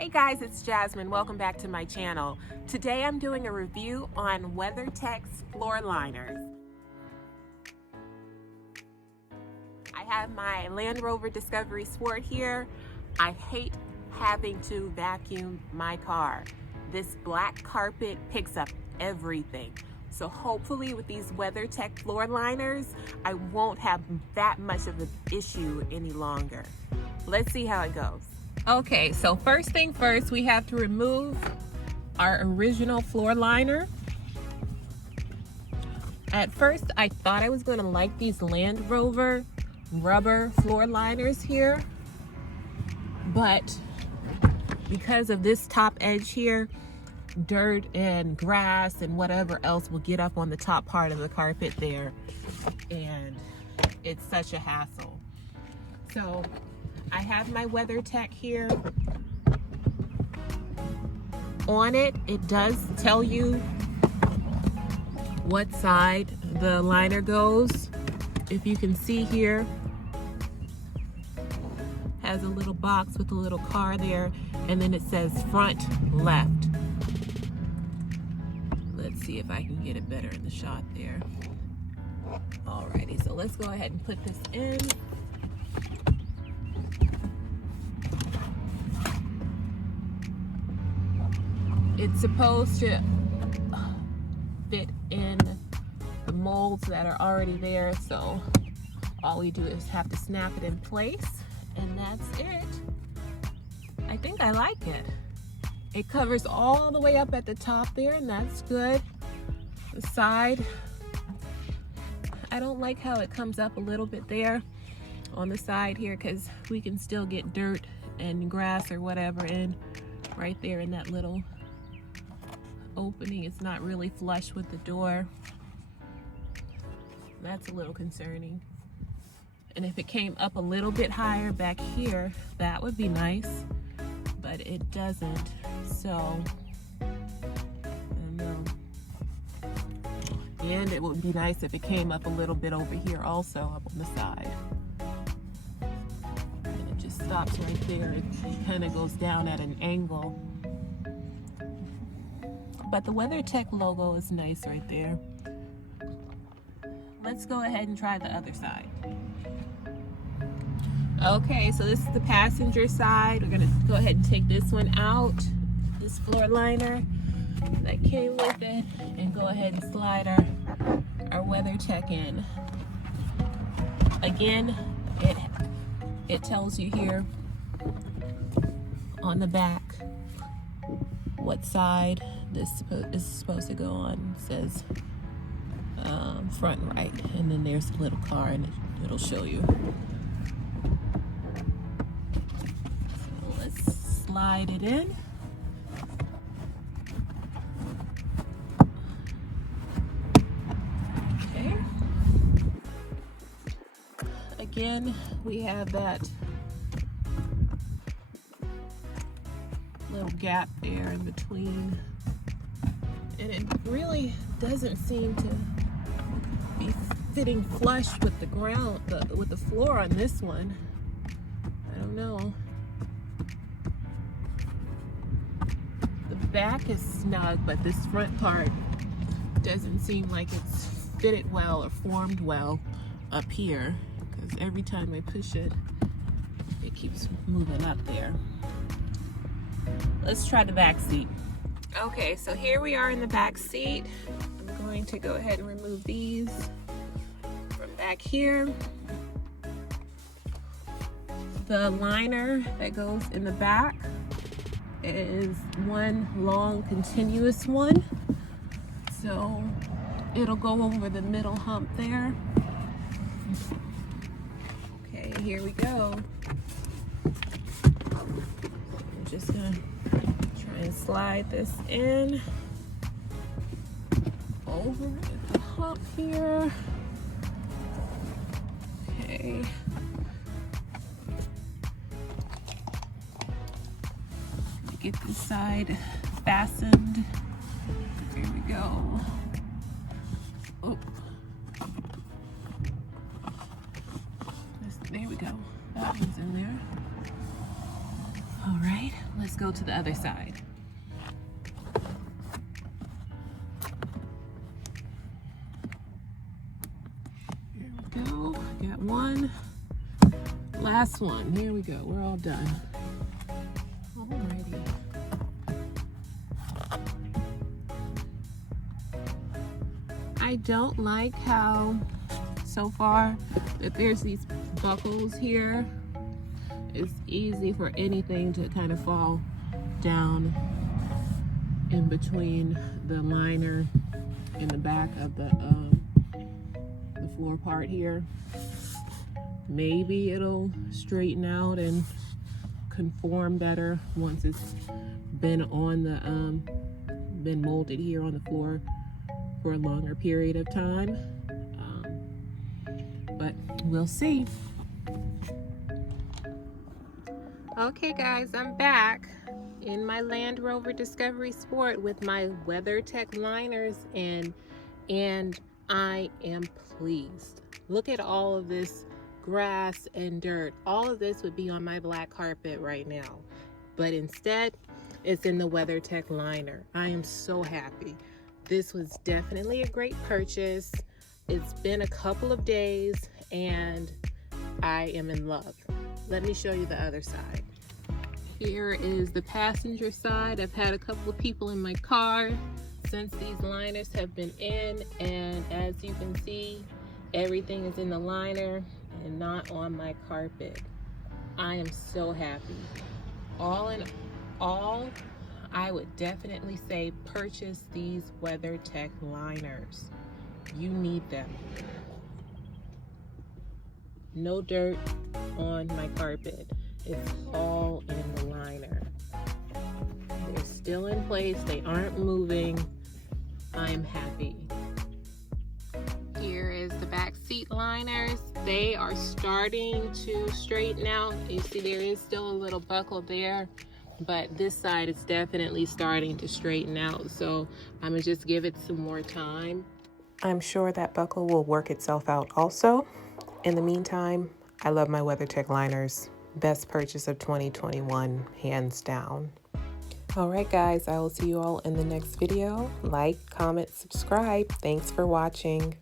Hey guys, it's Jasmine. Welcome back to my channel. Today I'm doing a review on WeatherTech's floor liners. I have my Land Rover Discovery Sport here. I hate having to vacuum my car. This black carpet picks up everything. So hopefully with these WeatherTech floor liners, I won't have that much of an issue any longer. Let's see how it goes. Okay, so first thing first, we have to remove our original floor liner. At first, I thought I was gonna like these Land Rover rubber floor liners here, but because of this top edge here, dirt and grass and whatever else will get up on the top part of the carpet there, and it's such a hassle. So I have my WeatherTech here. On it, it does tell you what side the liner goes. If you can see here, has a little box with a little car there, and then it says front left. Let's see if I can get it better in the shot there. Alrighty, so let's go ahead and put this in. It's supposed to fit in the molds that are already there, so all we do is have to snap it in place, and that's it. I think I like it. It covers all the way up at the top there, and that's good. The side, I don't like how it comes up a little bit there on the side here, because we can still get dirt and grass or whatever in right there in that little opening. It's not really flush with the door. That's a little concerning. And if it came up a little bit higher back here, that would be nice, but it doesn't. So I don't know. And it would be nice if it came up a little bit over here also, up on the side. And it just stops right there. It kind of goes down at an angle. But the WeatherTech logo is nice right there. Let's go ahead and try the other side. Okay, so this is the passenger side. We're gonna go ahead and take this one out, this floor liner that came with it, and go ahead and slide our WeatherTech in. Again, it tells you here on the back what side this is supposed to go on. It says front right, and then there's a little car, and it'll show you. So let's slide it in. Okay. Again, we have that little gap there in between, and it really doesn't seem to be fitting flush with the ground, with the floor on this one. I don't know. The back is snug, but this front part doesn't seem like it's fitted well or formed well up here, because every time I push it, it keeps moving up there. Let's try the back seat. Okay, so here we are in the back seat. I'm going to go ahead and remove these from back here. The liner that goes in the back is one long continuous one. So it'll go over the middle hump there. Okay, here we go. I'm just gonna try and slide this in over the hump here. Okay. Get this side fastened. Here we go. Oh. There we go. That one's in there. All right, let's go to the other side. There we go. Got one. Last one. Here we go. We're all done. Alrighty. I don't like how so far that there's these buckles here. It's easy for anything to kind of fall down in between the liner in the back of the floor part here. Maybe it'll straighten out and conform better once it's been on the been molded here on the floor for a longer period of time, but we'll see. Okay guys, I'm back in my Land Rover Discovery Sport with my WeatherTech liners and I am pleased. Look at all of this grass and dirt. All of this would be on my black carpet right now, but instead it's in the WeatherTech liner. I am so happy. This was definitely a great purchase. It's been a couple of days and I am in love. Let me show you the other side. Here is the passenger side. I've had a couple of people in my car since these liners have been in, and as you can see, everything is in the liner and not on my carpet. I am so happy. All in all, I would definitely say purchase these WeatherTech liners. You need them. No dirt on my carpet. It's all in the liner. They're still in place. They aren't moving. I'm happy. Here is the back seat liners. They are starting to straighten out. You see there is still a little buckle there, but this side is definitely starting to straighten out. So I'm gonna just give it some more time. I'm sure that buckle will work itself out also. In the meantime, I love my WeatherTech liners. Best purchase of 2021, hands down. All right, guys, I will see you all in the next video. Like, comment, subscribe. Thanks for watching.